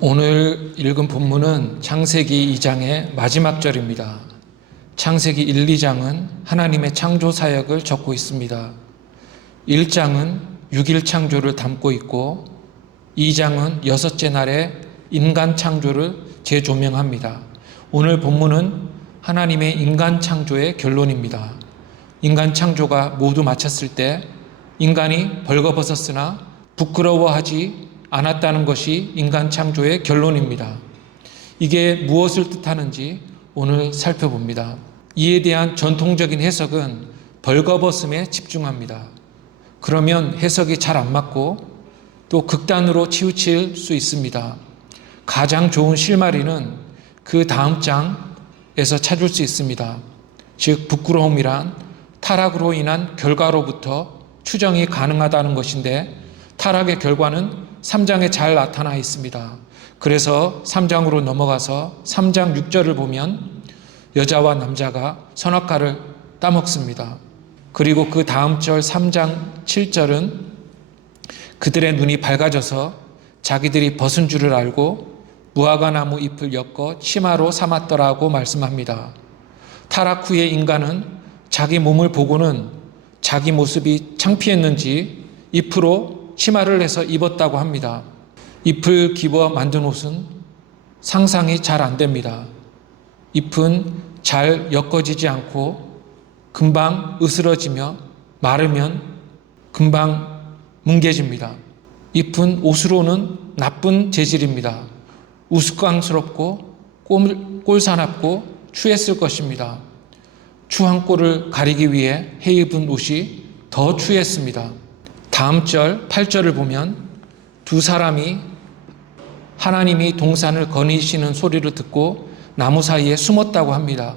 오늘 읽은 본문은 창세기 2장의 마지막 절입니다. 창세기 1, 2장은 하나님의 창조 사역을 적고 있습니다. 1장은 6일 창조를 담고 있고 2장은 여섯째 날에 인간 창조를 재조명합니다. 오늘 본문은 하나님의 인간 창조의 결론입니다. 인간 창조가 모두 마쳤을 때 인간이 벌거벗었으나 부끄러워하지 않았다는 것이 인간 창조의 결론입니다. 이게 무엇을 뜻하는지 오늘 살펴봅니다. 이에 대한 전통적인 해석은 벌거벗음에 집중합니다. 그러면 해석이 잘 안 맞고 또 극단으로 치우칠 수 있습니다. 가장 좋은 실마리는 그 다음 장에서 찾을 수 있습니다. 즉 부끄러움이란 타락으로 인한 결과로부터 추정이 가능하다는 것인데 타락의 결과는 3장에 잘 나타나 있습니다. 그래서 3장으로 넘어가서 3장 6절을 보면 여자와 남자가 선악과를 따먹습니다. 그리고 그 다음 절 3장 7절은 그들의 눈이 밝아져서 자기들이 벗은 줄을 알고 무화과 나무 잎을 엮어 치마로 삼았더라고 말씀합니다. 타락 후에 인간은 자기 몸을 보고는 자기 모습이 창피했는지 잎으로 치마를 해서 입었다고 합니다. 잎을 기워 만든 옷은 상상이 잘 안 됩니다. 잎은 잘 엮어지지 않고 금방 으스러지며 마르면 금방 뭉개집니다. 잎은 옷으로는 나쁜 재질입니다. 우스꽝스럽고 꼴사납고 추했을 것입니다. 추한 꼴을 가리기 위해 해 입은 옷이 더 추했습니다. 다음 절 8절을 보면 두 사람이 하나님이 동산을 거니시는 소리를 듣고 나무 사이에 숨었다고 합니다.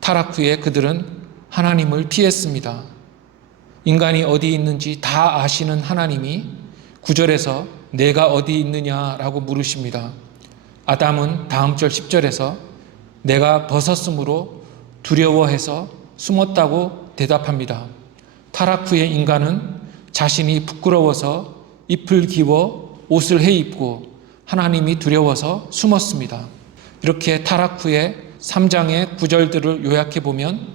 타락 후에 그들은 하나님을 피했습니다. 인간이 어디 있는지 다 아시는 하나님이 9절에서 내가 어디 있느냐라고 물으십니다. 아담은 다음 절 10절에서 내가 벗었으므로 두려워해서 숨었다고 대답합니다. 타락 후에 인간은 자신이 부끄러워서 잎을 기워 옷을 해입고 하나님이 두려워서 숨었습니다. 이렇게 타락 후에 3장의 구절들을 요약해 보면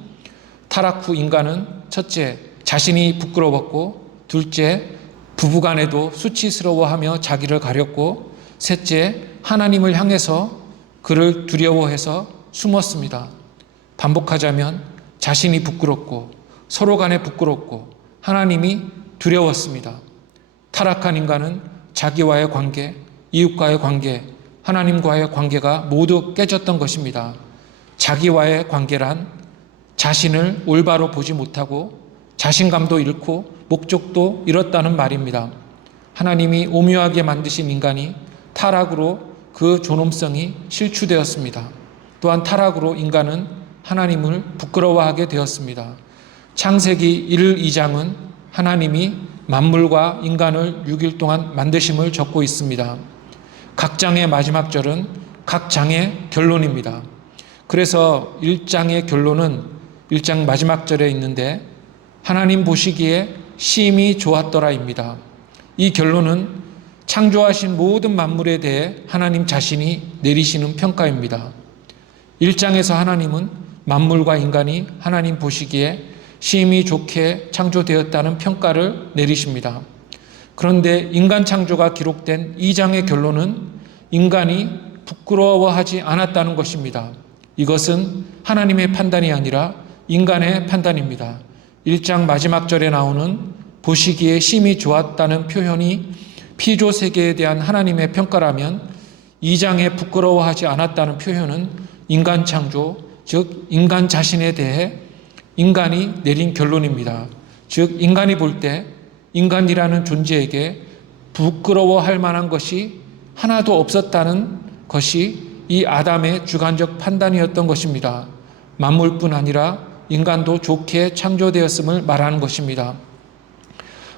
타락 후 인간은 첫째, 자신이 부끄러웠고 둘째, 부부간에도 수치스러워하며 자기를 가렸고 셋째, 하나님을 향해서 그를 두려워해서 숨었습니다. 반복하자면 자신이 부끄럽고 서로 간에 부끄럽고 하나님이 두려웠습니다. 타락한 인간은 자기와의 관계, 이웃과의 관계, 하나님과의 관계가 모두 깨졌던 것입니다. 자기와의 관계란 자신을 올바로 보지 못하고 자신감도 잃고 목적도 잃었다는 말입니다. 하나님이 오묘하게 만드신 인간이 타락으로 그 존엄성이 실추되었습니다. 또한 타락으로 인간은 하나님을 부끄러워하게 되었습니다. 창세기 1, 2장은 하나님이 만물과 인간을 6일 동안 만드심을 적고 있습니다. 각 장의 마지막 절은 각 장의 결론입니다. 그래서 1장의 결론은 1장 마지막 절에 있는데 하나님 보시기에 심히 좋았더라입니다. 이 결론은 창조하신 모든 만물에 대해 하나님 자신이 내리시는 평가입니다. 1장에서 하나님은 만물과 인간이 하나님 보시기에 심히 좋게 창조되었다는 평가를 내리십니다. 그런데 인간 창조가 기록된 2장의 결론은 인간이 부끄러워하지 않았다는 것입니다. 이것은 하나님의 판단이 아니라 인간의 판단입니다. 1장 마지막 절에 나오는 보시기에 심히 좋았다는 표현이 피조 세계에 대한 하나님의 평가라면 2장에 부끄러워하지 않았다는 표현은 인간 창조, 즉 인간 자신에 대해 인간이 내린 결론입니다. 즉 인간이 볼 때 인간이라는 존재에게 부끄러워할 만한 것이 하나도 없었다는 것이 이 아담의 주관적 판단이었던 것입니다. 만물뿐 아니라 인간도 좋게 창조되었음을 말하는 것입니다.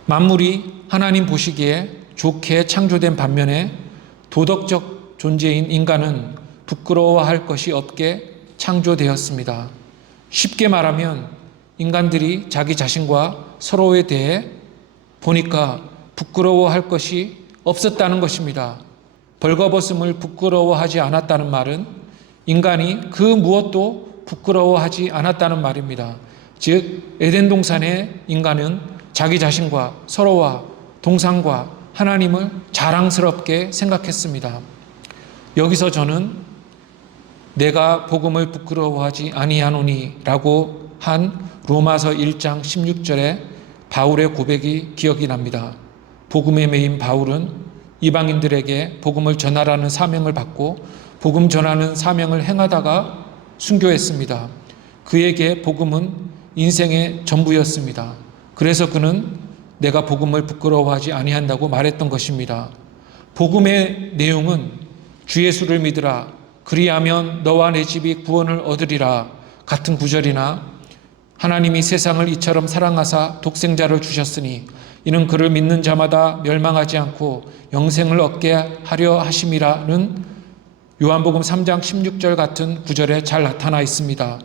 만물이 하나님 보시기에 좋게 창조된 반면에 도덕적 존재인 인간은 부끄러워할 것이 없게 창조되었습니다. 쉽게 말하면 인간들이 자기 자신과 서로에 대해 보니까 부끄러워할 것이 없었다는 것입니다. 벌거벗음을 부끄러워하지 않았다는 말은 인간이 그 무엇도 부끄러워하지 않았다는 말입니다. 즉 에덴 동산의 인간은 자기 자신과 서로와 동산과 하나님을 자랑스럽게 생각했습니다. 여기서 저는 내가 복음을 부끄러워하지 아니하노니 라고 한 로마서 1장 16절의 바울의 고백이 기억이 납니다. 복음에 매인 바울은 이방인들에게 복음을 전하라는 사명을 받고 복음 전하는 사명을 행하다가 순교했습니다. 그에게 복음은 인생의 전부였습니다. 그래서 그는 내가 복음을 부끄러워하지 아니한다고 말했던 것입니다. 복음의 내용은 주 예수를 믿으라 그리하면 너와 내 집이 구원을 얻으리라 같은 구절이나 하나님이 세상을 이처럼 사랑하사 독생자를 주셨으니 이는 그를 믿는 자마다 멸망하지 않고 영생을 얻게 하려 하심이라는 요한복음 3장 16절 같은 구절에 잘 나타나 있습니다.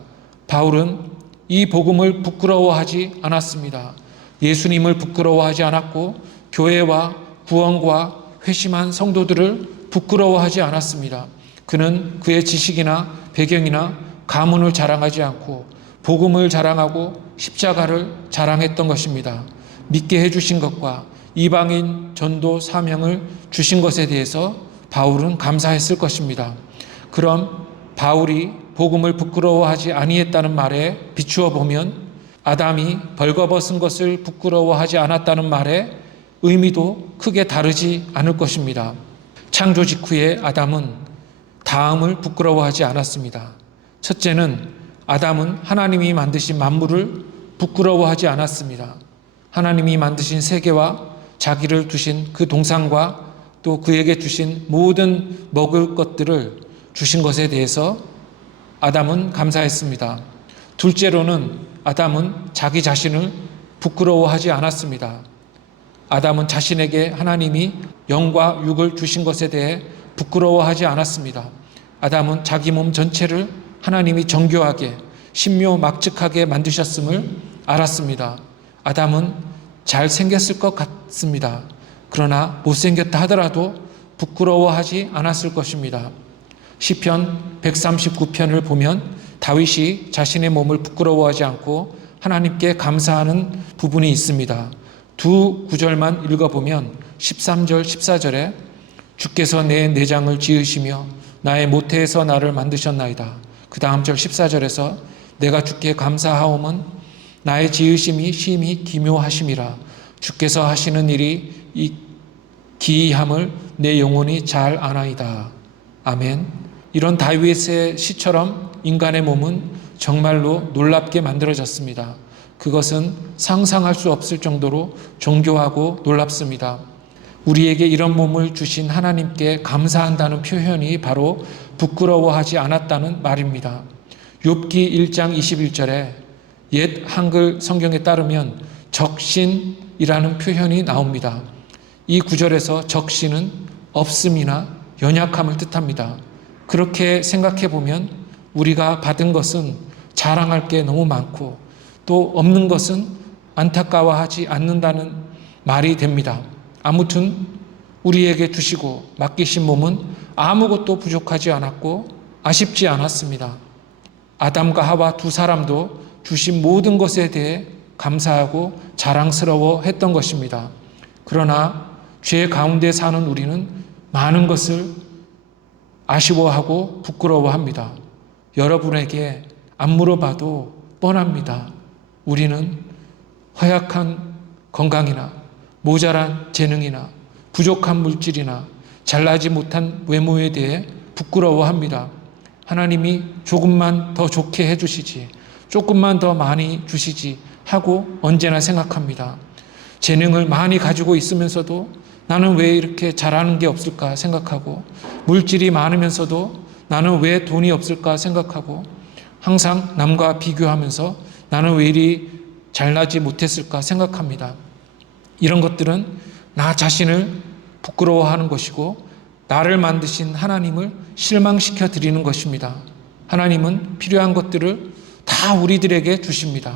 바울은 이 복음을 부끄러워하지 않았습니다. 예수님을 부끄러워하지 않았고 교회와 구원과 회심한 성도들을 부끄러워하지 않았습니다. 그는 그의 지식이나 배경이나 가문을 자랑하지 않고 복음을 자랑하고 십자가를 자랑했던 것입니다. 믿게 해주신 것과 이방인 전도 사명을 주신 것에 대해서 바울은 감사했을 것입니다. 그럼 바울이 복음을 부끄러워하지 아니했다는 말에 비추어 보면 아담이 벌거벗은 것을 부끄러워하지 않았다는 말의 의미도 크게 다르지 않을 것입니다. 창조 직후에 아담은 다음을 부끄러워하지 않았습니다. 첫째는 아담은 하나님이 만드신 만물을 부끄러워하지 않았습니다. 하나님이 만드신 세계와 자기를 두신 그 동산과 또 그에게 주신 모든 먹을 것들을 주신 것에 대해서 아담은 감사했습니다. 둘째로는 아담은 자기 자신을 부끄러워하지 않았습니다. 아담은 자신에게 하나님이 영과 육을 주신 것에 대해 부끄러워하지 않았습니다. 아담은 자기 몸 전체를 하나님이 정교하게 신묘막측하게 만드셨음을 알았습니다. 아담은 잘생겼을 것 같습니다. 그러나 못생겼다 하더라도 부끄러워하지 않았을 것입니다. 시편 139편을 보면 다윗이 자신의 몸을 부끄러워하지 않고 하나님께 감사하는 부분이 있습니다. 두 구절만 읽어보면 13절 14절에 주께서 내 내장을 지으시며 나의 모태에서 나를 만드셨나이다. 그 다음 절 14절에서 내가 주께 감사하옴은 나의 지으심이 심히 기묘하심이라. 주께서 하시는 일이 이 기이함을 내 영혼이 잘 아나이다. 아멘. 이런 다윗의 시처럼 인간의 몸은 정말로 놀랍게 만들어졌습니다. 그것은 상상할 수 없을 정도로 정교하고 놀랍습니다. 우리에게 이런 몸을 주신 하나님께 감사한다는 표현이 바로 부끄러워하지 않았다는 말입니다. 욥기 1장 21절에 옛 한글 성경에 따르면 적신이라는 표현이 나옵니다. 이 구절에서 적신은 없음이나 연약함을 뜻합니다. 그렇게 생각해 보면 우리가 받은 것은 자랑할 게 너무 많고 또 없는 것은 안타까워하지 않는다는 말이 됩니다. 아무튼 우리에게 주시고 맡기신 몸은 아무것도 부족하지 않았고 아쉽지 않았습니다. 아담과 하와 두 사람도 주신 모든 것에 대해 감사하고 자랑스러워 했던 것입니다. 그러나 죄 가운데 사는 우리는 많은 것을 아쉬워하고 부끄러워합니다. 여러분에게 안 물어봐도 뻔합니다. 우리는 허약한 건강이나 모자란 재능이나 부족한 물질이나 잘나지 못한 외모에 대해 부끄러워합니다. 하나님이 조금만 더 좋게 해주시지, 조금만 더 많이 주시지 하고 언제나 생각합니다. 재능을 많이 가지고 있으면서도 나는 왜 이렇게 잘하는 게 없을까 생각하고, 물질이 많으면서도 나는 왜 돈이 없을까 생각하고, 항상 남과 비교하면서 나는 왜 이리 잘나지 못했을까 생각합니다. 이런 것들은 나 자신을 부끄러워하는 것이고 나를 만드신 하나님을 실망시켜 드리는 것입니다. 하나님은 필요한 것들을 다 우리들에게 주십니다.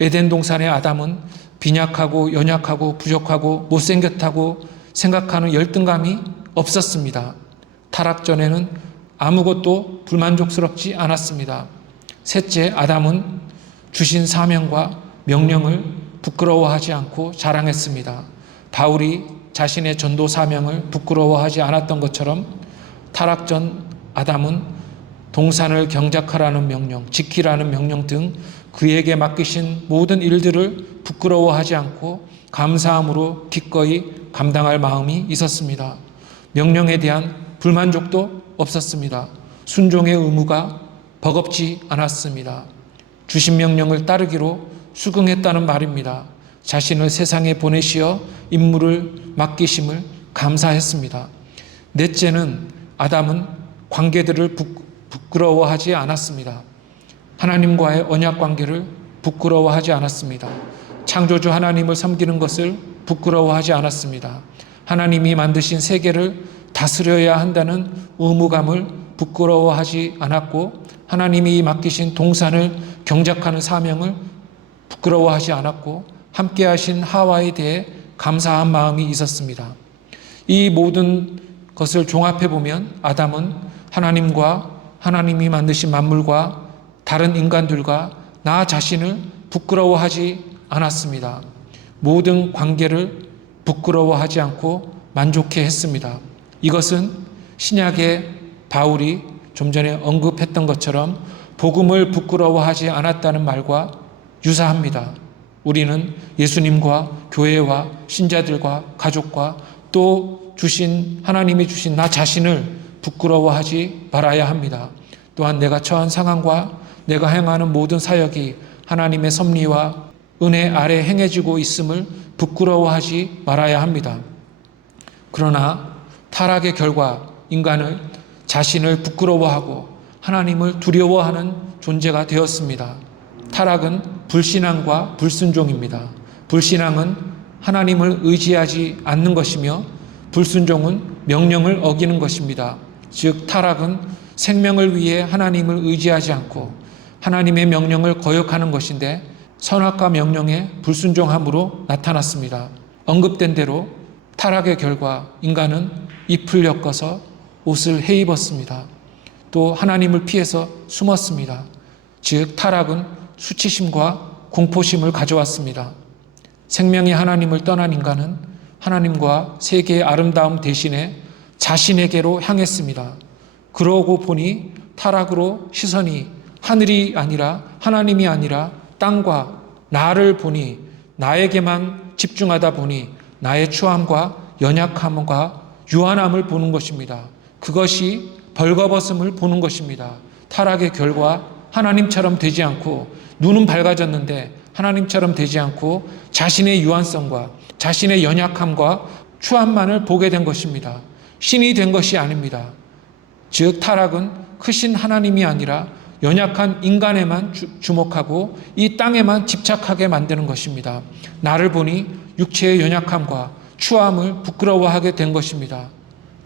에덴 동산의 아담은 빈약하고 연약하고 부족하고 못생겼다고 생각하는 열등감이 없었습니다. 타락 전에는 아무것도 불만족스럽지 않았습니다. 셋째, 아담은 주신 사명과 명령을 부끄러워하지 않고 자랑했습니다. 바울이 자신의 전도 사명을 부끄러워하지 않았던 것처럼 타락 전 아담은 동산을 경작하라는 명령, 지키라는 명령 등 그에게 맡기신 모든 일들을 부끄러워하지 않고 감사함으로 기꺼이 감당할 마음이 있었습니다. 명령에 대한 불만족도 없었습니다. 순종의 의무가 버겁지 않았습니다. 주신 명령을 따르기로 수긍했다는 말입니다. 자신을 세상에 보내시어 임무를 맡기심을 감사했습니다. 넷째는 아담은 관계들을 부끄러워하지 않았습니다. 하나님과의 언약 관계를 부끄러워하지 않았습니다. 창조주 하나님을 섬기는 것을 부끄러워하지 않았습니다. 하나님이 만드신 세계를 다스려야 한다는 의무감을 부끄러워하지 않았고, 하나님이 맡기신 동산을 경작하는 사명을 부끄러워하지 않았고, 함께 하신 하와에 대해 감사한 마음이 있었습니다. 이 모든 것을 종합해 보면 아담은 하나님과 하나님이 만드신 만물과 다른 인간들과 나 자신을 부끄러워하지 않았습니다. 모든 관계를 부끄러워하지 않고 만족해 했습니다. 이것은 신약의 바울이 좀 전에 언급했던 것처럼 복음을 부끄러워하지 않았다는 말과 유사합니다. 우리는 예수님과 교회와 신자들과 가족과 또 하나님이 주신 나 자신을 부끄러워하지 말아야 합니다. 또한 내가 처한 상황과 내가 행하는 모든 사역이 하나님의 섭리와 은혜 아래 행해지고 있음을 부끄러워하지 말아야 합니다. 그러나 타락의 결과 인간은 자신을 부끄러워하고 하나님을 두려워하는 존재가 되었습니다. 타락은 불신앙과 불순종입니다. 불신앙은 하나님을 의지하지 않는 것이며 불순종은 명령을 어기는 것입니다. 즉 타락은 생명을 위해 하나님을 의지하지 않고 하나님의 명령을 거역하는 것인데 선악과 명령에 불순종함으로 나타났습니다. 언급된 대로 타락의 결과 인간은 잎을 엮어서 옷을 헤입었습니다. 또 하나님을 피해서 숨었습니다. 즉 타락은 수치심과 공포심을 가져왔습니다. 생명의 하나님을 떠난 인간은 하나님과 세계의 아름다움 대신에 자신에게로 향했습니다. 그러고 보니 타락으로 시선이 하늘이 아니라 하나님이 아니라 땅과 나를 보니 나에게만 집중하다 보니 나의 추함과 연약함과 유한함을 보는 것입니다. 그것이 벌거벗음을 보는 것입니다. 타락의 결과 하나님처럼 되지 않고 눈은 밝아졌는데 하나님처럼 되지 않고 자신의 유한성과 자신의 연약함과 추함만을 보게 된 것입니다. 신이 된 것이 아닙니다. 즉 타락은 크신 하나님이 아니라 연약한 인간에만 주목하고 이 땅에만 집착하게 만드는 것입니다. 나를 보니 육체의 연약함과 추함을 부끄러워하게 된 것입니다.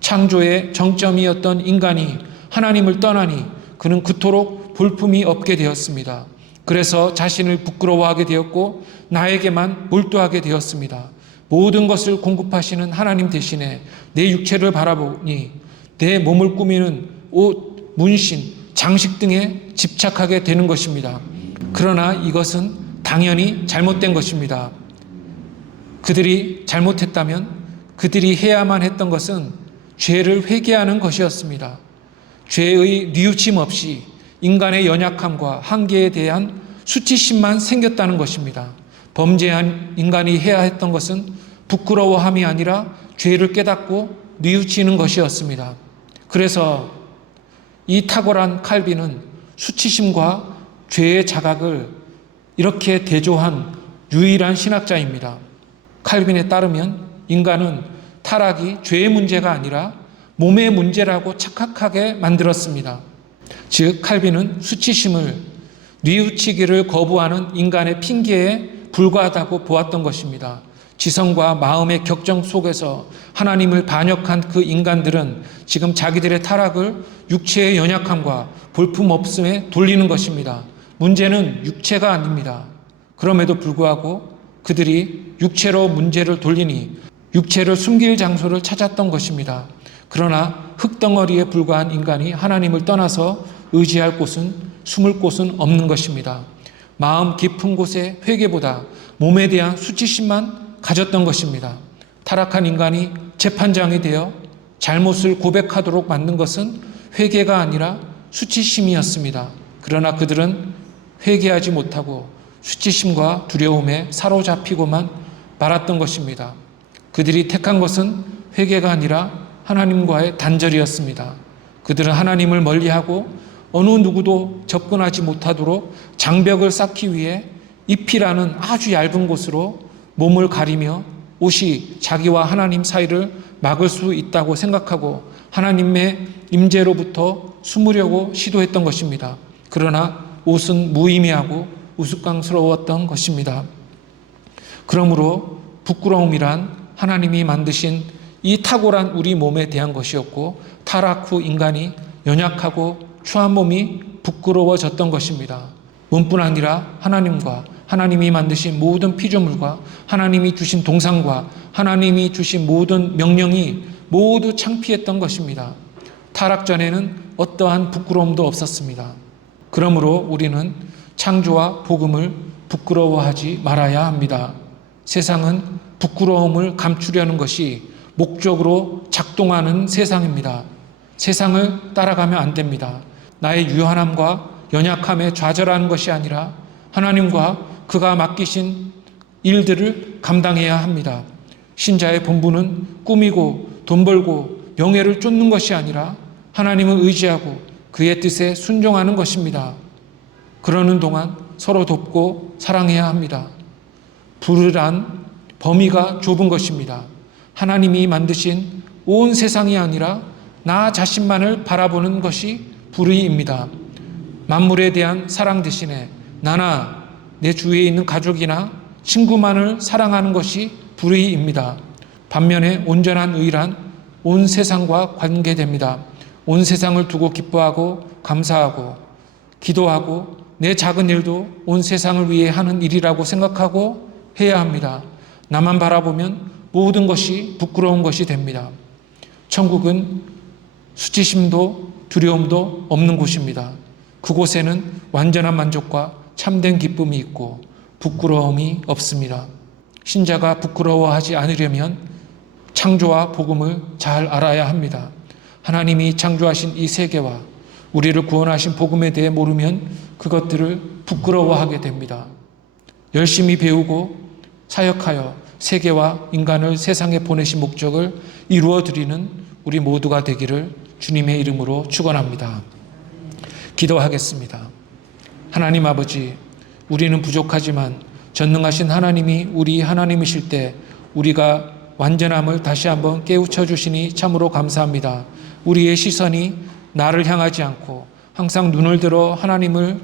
창조의 정점이었던 인간이 하나님을 떠나니 그는 그토록 볼품이 없게 되었습니다. 그래서 자신을 부끄러워하게 되었고 나에게만 몰두하게 되었습니다. 모든 것을 공급하시는 하나님 대신에 내 육체를 바라보니 내 몸을 꾸미는 옷, 문신, 장식 등에 집착하게 되는 것입니다. 그러나 이것은 당연히 잘못된 것입니다. 그들이 잘못했다면 그들이 해야만 했던 것은 죄를 회개하는 것이었습니다. 죄의 뉘우침 없이 인간의 연약함과 한계에 대한 수치심만 생겼다는 것입니다. 범죄한 인간이 해야 했던 것은 부끄러워함이 아니라 죄를 깨닫고 뉘우치는 것이었습니다. 그래서 이 탁월한 칼빈은 수치심과 죄의 자각을 이렇게 대조한 유일한 신학자입니다. 칼빈에 따르면 인간은 타락이 죄의 문제가 아니라 몸의 문제라고 착각하게 만들었습니다. 즉 칼빈은 수치심을 뉘우치기를 거부하는 인간의 핑계에 불과하다고 보았던 것입니다. 지성과 마음의 격정 속에서 하나님을 반역한 그 인간들은 지금 자기들의 타락을 육체의 연약함과 볼품없음에 돌리는 것입니다. 문제는 육체가 아닙니다. 그럼에도 불구하고 그들이 육체로 문제를 돌리니 육체를 숨길 장소를 찾았던 것입니다. 그러나 흙덩어리에 불과한 인간이 하나님을 떠나서 의지할 곳은, 숨을 곳은 없는 것입니다. 마음 깊은 곳에 회개보다 몸에 대한 수치심만 가졌던 것입니다. 타락한 인간이 재판장이 되어 잘못을 고백하도록 만든 것은 회개가 아니라 수치심이었습니다. 그러나 그들은 회개하지 못하고 수치심과 두려움에 사로잡히고만 말았던 것입니다. 그들이 택한 것은 회개가 아니라 하나님과의 단절이었습니다. 그들은 하나님을 멀리하고 어느 누구도 접근하지 못하도록 장벽을 쌓기 위해 잎이라는 아주 얇은 곳으로 몸을 가리며 옷이 자기와 하나님 사이를 막을 수 있다고 생각하고 하나님의 임재로부터 숨으려고 시도했던 것입니다. 그러나 옷은 무의미하고 우스꽝스러웠던 것입니다. 그러므로 부끄러움이란 하나님이 만드신 이 탁월한 우리 몸에 대한 것이었고, 타락 후 인간이 연약하고 추한 몸이 부끄러워졌던 것입니다. 몸뿐 아니라 하나님과 하나님이 만드신 모든 피조물과 하나님이 주신 동상과 하나님이 주신 모든 명령이 모두 창피했던 것입니다. 타락 전에는 어떠한 부끄러움도 없었습니다. 그러므로 우리는 창조와 복음을 부끄러워하지 말아야 합니다. 세상은 부끄러움을 감추려는 것이 목적으로 작동하는 세상입니다. 세상을 따라가면 안 됩니다. 나의 유한함과 연약함에 좌절하는 것이 아니라 하나님과 그가 맡기신 일들을 감당해야 합니다. 신자의 본분은 꾸미고 돈 벌고 명예를 쫓는 것이 아니라 하나님을 의지하고 그의 뜻에 순종하는 것입니다. 그러는 동안 서로 돕고 사랑해야 합니다. 불의란 범위가 좁은 것입니다. 하나님이 만드신 온 세상이 아니라 나 자신만을 바라보는 것이 불의입니다. 만물에 대한 사랑 대신에 나나 내 주위에 있는 가족이나 친구만을 사랑하는 것이 불의입니다. 반면에 온전한 의란 온 세상과 관계됩니다. 온 세상을 두고 기뻐하고 감사하고 기도하고 내 작은 일도 온 세상을 위해 하는 일이라고 생각하고 해야 합니다. 나만 바라보면 모든 것이 부끄러운 것이 됩니다. 천국은 수치심도 두려움도 없는 곳입니다. 그곳에는 완전한 만족과 참된 기쁨이 있고 부끄러움이 없습니다. 신자가 부끄러워하지 않으려면 창조와 복음을 잘 알아야 합니다. 하나님이 창조하신 이 세계와 우리를 구원하신 복음에 대해 모르면 그것들을 부끄러워하게 됩니다. 열심히 배우고 사역하여 세계와 인간을 세상에 보내신 목적을 이루어 드리는 우리 모두가 되기를 주님의 이름으로 축원합니다. 기도하겠습니다. 하나님 아버지, 우리는 부족하지만 전능하신 하나님이 우리 하나님이실 때 우리가 완전함을 다시 한번 깨우쳐 주시니 참으로 감사합니다. 우리의 시선이 나를 향하지 않고 항상 눈을 들어 하나님을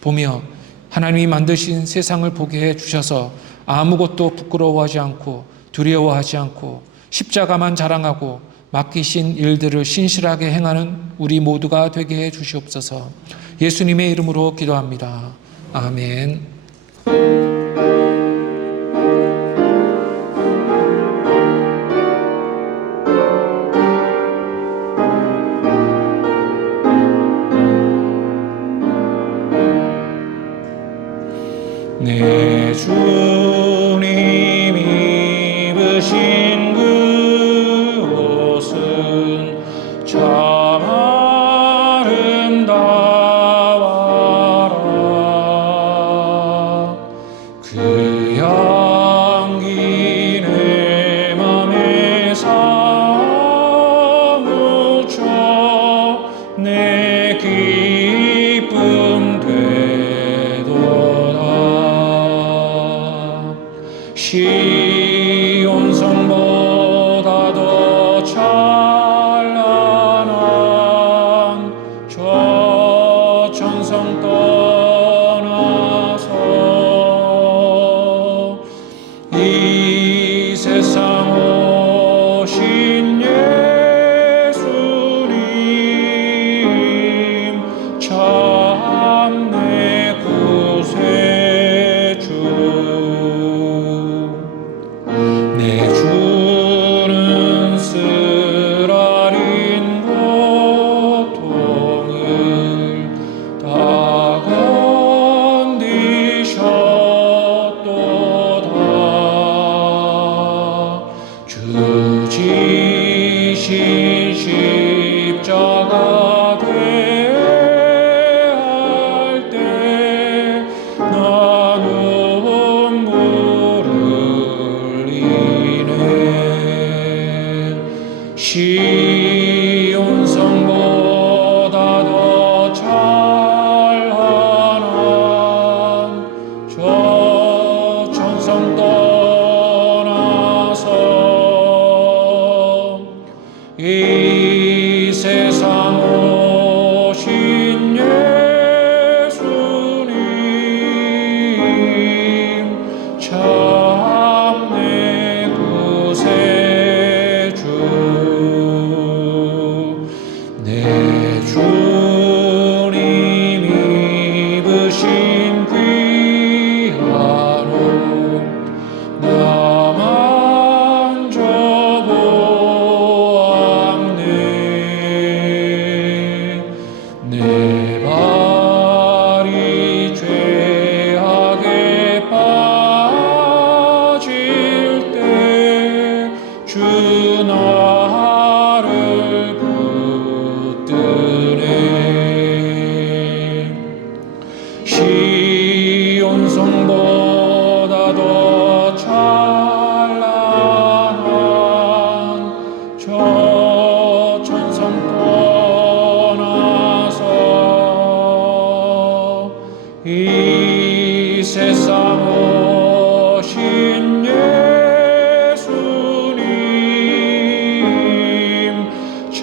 보며 하나님이 만드신 세상을 보게 해 주셔서 아무것도 부끄러워하지 않고 두려워하지 않고 십자가만 자랑하고 맡기신 일들을 신실하게 행하는 우리 모두가 되게 해 주시옵소서. 예수님의 이름으로 기도합니다. 아멘. 내 주님 입으신 그 옷은 참 아름다워라. 그 향기 내 맘에 사무쳐 내 기쁨 되도다. 시온성보다 더 찬란한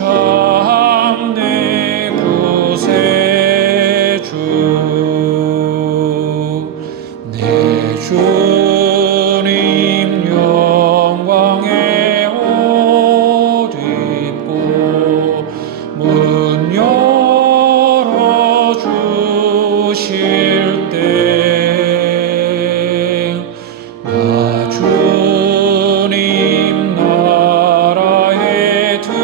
참 내 구세주 내 주님 영광에 옷 입고 문 열어주실 때 나 주님 나라에 들어가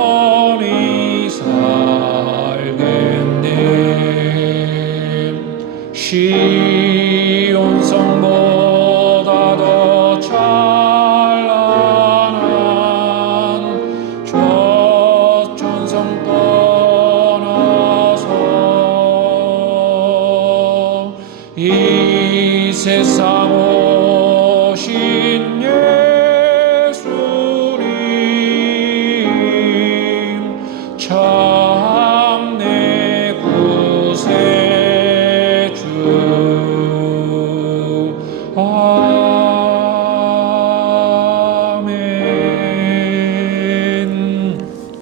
영원히 살겠네. 시온 성보다 더 찬란한 저 천성 떠나서 이 세상